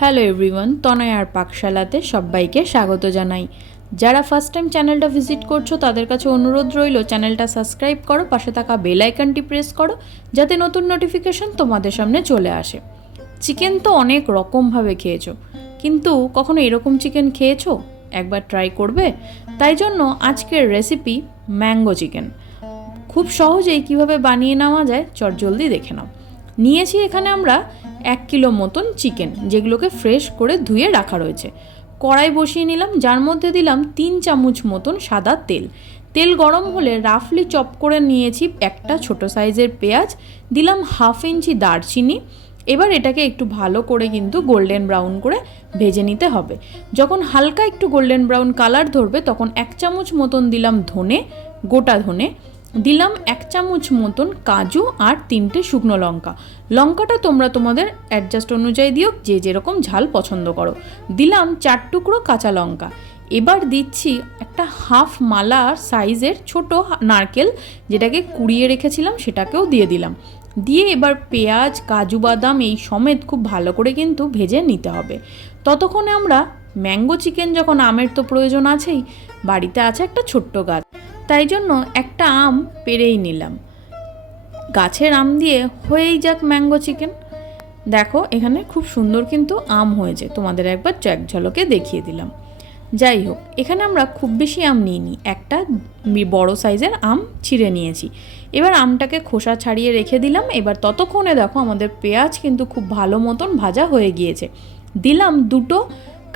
Hello everyone, তনয়ার পাকশালাতে সবাইকে স্বাগত জানাই। যারা ফার্স্ট টাইম চ্যানেলটা ভিজিট করছো তাদের কাছে অনুরোধ রইল চ্যানেলটা সাবস্ক্রাইব করো, পাশে থাকা বেল আইকনটি প্রেস করো যাতে নতুন নোটিফিকেশন তোমাদের সামনে চলে আসে। চিকেন তো অনেক রকমভাবে খেয়েছো, কিন্তু কখনো এরকম চিকেন খেয়েছো? একবার ট্রাই করবে। তাই জন্য আজকের রেসিপি ম্যাঙ্গো চিকেন। খুব সহজেই কিভাবে বানিয়ে নেওয়া যায় চটজলদি দেখে নাও। নিয়েছি এখানে আমরা 1 কিলো মতন চিকেন, যেগুলোকে ফ্রেশ করে ধুয়ে রাখা রয়েছে। কড়াই বসিয়ে নিলাম, যার মধ্যে দিলাম 3 চামচ মতন সাদা তেল। তেল গরম হলে রাফলি চপ করে নিয়েছি একটা ছোট সাইজের পেঁয়াজ, দিলাম 1/2 ইঞ্চি দারচিনি। এবার এটাকে একটু ভালো করে কিন্তু গোল্ডেন ব্রাউন করে ভেজে নিতে হবে। যখন হালকা একটু গোল্ডেন ব্রাউন কালার ধরবে তখন 1 চামচ মতন দিলাম ধনে, গোটা ধনে, দিলাম 1 চামচ মতন কাজু আর 3টে শুকনো লঙ্কা। লঙ্কাটা তোমরা তোমাদের অ্যাডজাস্ট অনুযায়ী দিও, যে যেরকম ঝাল পছন্দ করো। দিলাম 4 টুকরো কাঁচা লঙ্কা। এবার দিচ্ছি একটা হাফ মালা সাইজের ছোট নারকেল, যেটাকে কুড়িয়ে রেখেছিলাম সেটাকেও দিয়ে দিলাম। দিয়ে এবার পেঁয়াজ, কাজু বাদাম এই সমেত খুব ভালো করে কিন্তু ভেজে নিতে হবে। ততক্ষণে আমরা ম্যাঙ্গো চিকেন, যখন আমের তো প্রয়োজন আছেই, বাড়িতে আছে একটা ছোট্ট গাছ, তাই জন্য একটা আম পেড়েই নিলাম। গাছের আম দিয়ে হয়েই যাক ম্যাঙ্গো চিকেন। দেখো এখানে খুব সুন্দর কিন্তু আম হয়েছে, তোমাদের একবার এক ঝলকে দেখিয়ে দিলাম। যাই হোক, এখানে আমরা খুব বেশি আম নিইনি, একটা বড় সাইজের আম ছিঁড়ে নিয়েছি। এবার আমটাকে খোসা ছাড়িয়ে রেখে দিলাম। এবার ততক্ষণে দেখো আমাদের পেঁয়াজ কিন্তু খুব ভালো মতন ভাজা হয়ে গিয়েছে। দিলাম 2টো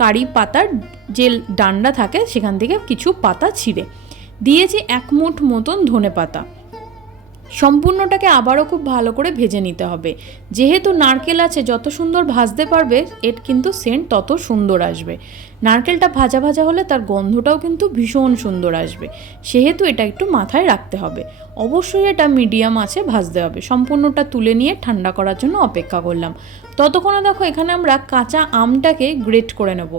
কারি পাতার যে ডান্ডা থাকে সেখান থেকে কিছু পাতা ছিঁড়ে দিয়েছি, 1 মুঠ মতন ধনে পাতা। সম্পূর্ণটাকে আবারও খুব ভালো করে ভেজে নিতে হবে। যেহেতু নারকেল আছে, যত সুন্দর ভাজতে পারবে এর কিন্তু সেন্ট তত সুন্দর আসবে। নারকেলটা ভাজা ভাজা হলে তার গন্ধটাও কিন্তু ভীষণ সুন্দর আসবে, সেহেতু এটা একটু মাথায় রাখতে হবে। অবশ্যই এটা মিডিয়াম আছে ভাজতে হবে। সম্পূর্ণটা তুলে নিয়ে ঠান্ডা করার জন্য অপেক্ষা করলাম। ততক্ষণে দেখো এখানে আমরা কাঁচা আমটাকে গ্রেট করে নেব।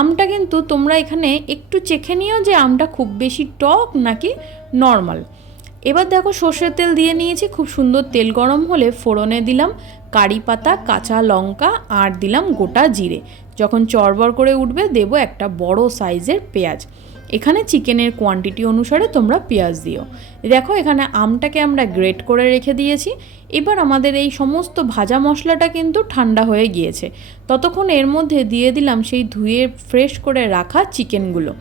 আমটা কিন্তু তোমরা এখানে একটু চেখে নিও যে আমটা খুব বেশি টক নাকি নর্মাল। এবার দেখো সর্ষের তেল দিয়ে নিয়েছি, খুব সুন্দর তেল গরম হলে ফোড়নে দিলাম কারি পাতা, কাঁচা লঙ্কা আর দিলাম গোটা জিরে। যখন চড়বড় করে উঠবে দেবো একটা বড় সাইজের পেঁয়াজ। এখানে চিকেনের কোয়ান্টিটি অনুসারে তোমরা পেঁয়াজ দিও। দেখো এখানে আমটাকে আমরা গ্রেট করে রেখে দিয়েছি। এবার আমাদের এই সমস্ত ভাজা মশলাটা কিন্তু ঠান্ডা হয়ে গিয়েছে। ততক্ষণ এর মধ্যে দিয়ে দিলাম সেই ধুয়ে ফ্রেশ করে রাখা চিকেনগুলো।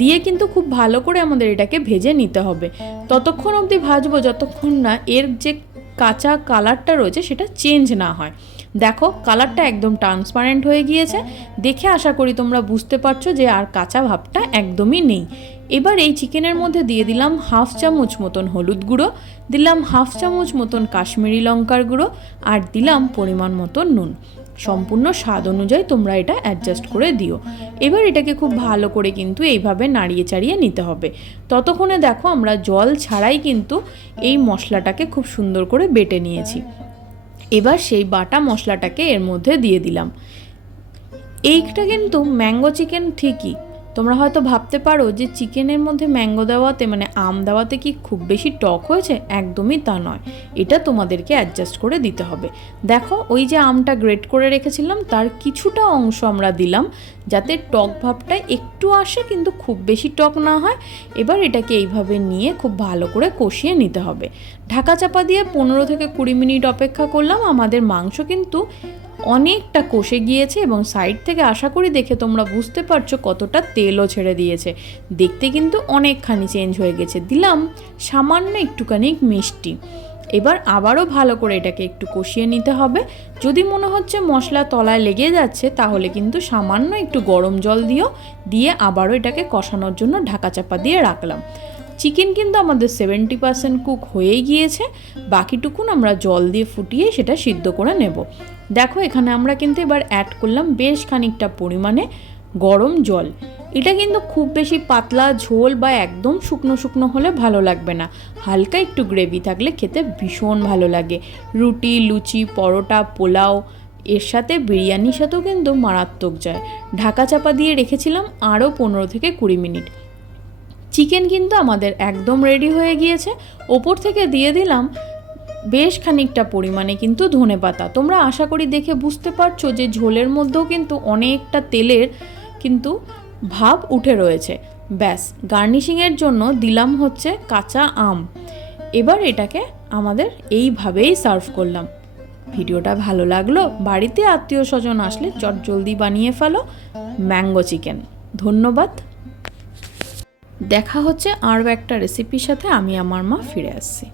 দিয়ে কিন্তু খুব ভালো করে আমাদের এটাকে ভেজে নিতে হবে। ততক্ষণ অবধি ভাজবো যতক্ষণ না এর যে কাঁচা কালারটা রয়েছে সেটা চেঞ্জ না হয়। দেখো কালারটা একদম ট্রান্সপারেন্ট হয়ে গিয়েছে, দেখে আশা করি তোমরা বুঝতে পারছো যে আর কাঁচা ভাবটা একদমই নেই। এবার এই চিকেনের মধ্যে দিয়ে দিলাম 1/2 চামচ মতন হলুদ গুঁড়ো, দিলাম 1/2 চামচ মতন কাশ্মীরি লঙ্কার গুঁড়ো আর দিলাম পরিমাণ মতন নুন। সম্পূর্ণ স্বাদ অনুযায়ী তোমরা এটা অ্যাডজাস্ট করে দিও। এবার এটাকে খুব ভালো করে কিন্তু এইভাবে নাড়িয়ে চাড়িয়ে নিতে হবে। ততক্ষণে দেখো আমরা জল ছাড়াই কিন্তু এই মশলাটাকে খুব সুন্দর করে বেটে নিয়েছি। এবার সেই বাটা মশলাটাকে এর মধ্যে দিয়ে দিলাম। এইটা কিন্তু ম্যাঙ্গো চিকেন ঠিকই। তোমরা হয়তো ভাবতে পারো যে চিকেনের মধ্যে ম্যাঙ্গো দেওয়াতে মানে আম দেওয়াতে কি খুব বেশি টক হয়েছে? একদমই তা নয়, এটা তোমাদেরকে অ্যাডজাস্ট করে দিতে হবে। দেখো ওই যে আমটা গ্রেট করে রেখেছিলাম তার কিছুটা অংশ আমরা দিলাম, যাতে টক ভাবটা একটু আসে কিন্তু খুব বেশি টক না হয়। এবার এটাকে এইভাবে নিয়ে খুব ভালো করে কষিয়ে নিতে হবে। ঢাকা চাপা দিয়ে 15 থেকে 20 মিনিট অপেক্ষা করলাম। আমাদের মাংস কিন্তু অনেকটা কষে গিয়েছে এবং সাইড থেকে আশা করি দেখে তোমরা বুঝতে পারছো কতটা তেলও ছেড়ে দিয়েছে। দেখতে কিন্তু অনেকখানি চেঞ্জ হয়ে গেছে। দিলাম সামান্য একটুখানি মিষ্টি। এবার আবারও ভালো করে এটাকে একটু কষিয়ে নিতে হবে। যদি মনে হচ্ছে মশলা তলায় লেগে যাচ্ছে তাহলে কিন্তু সামান্য একটু গরম জল দিয়ে আবারও এটাকে কষানোর জন্য ঢাকা চাপা দিয়ে রাখলাম। চিকেন কিন্তু আমাদের 70% কুক হয়েই গিয়েছে, বাকিটুকুন আমরা জল দিয়ে ফুটিয়ে সেটা সিদ্ধ করে নেব। দেখো এখানে আমরা কিন্তু এবার অ্যাড করলাম বেশ খানিকটা পরিমাণে গরম জল। এটা কিন্তু খুব বেশি পাতলা ঝোল বা একদম শুকনো শুকনো হলে ভালো লাগবে না, হালকা একটু গ্রেভি থাকলে খেতে ভীষণ ভালো লাগে। রুটি, লুচি, পরোটা, পোলাও, এর সাথে বিরিয়ানির সাথেও কিন্তু মারাত্মক যায়। ঢাকা চাপা দিয়ে রেখেছিলাম আরও 15 থেকে 20 মিনিট। চিকেন কিন্তু আমাদের একদম রেডি হয়ে গিয়েছে। ওপর থেকে দিয়ে দিলাম বেশ খানিকটা পরিমাণে কিন্তু ধনেপাতা। তোমরা আশা করি দেখে বুঝতে পারছো যে ঝোলের মধ্যেও কিন্তু অনেকটা তেলের কিন্তু ভাব উঠে রয়েছে। ব্যাস, গার্নিশিংয়ের জন্য দিলাম হচ্ছে কাঁচা আম। এবার এটাকে আমাদের এইভাবেই সার্ভ করলাম। ভিডিওটা ভালো লাগলো? বাড়িতে আত্মীয় স্বজন আসলে চটজলদি বানিয়ে ফেলো ম্যাঙ্গো চিকেন। ধন্যবাদ। দেখা হচ্ছে আরও একটা রেসিপির সাথে। আমি আমার মা ফিরে আসছি।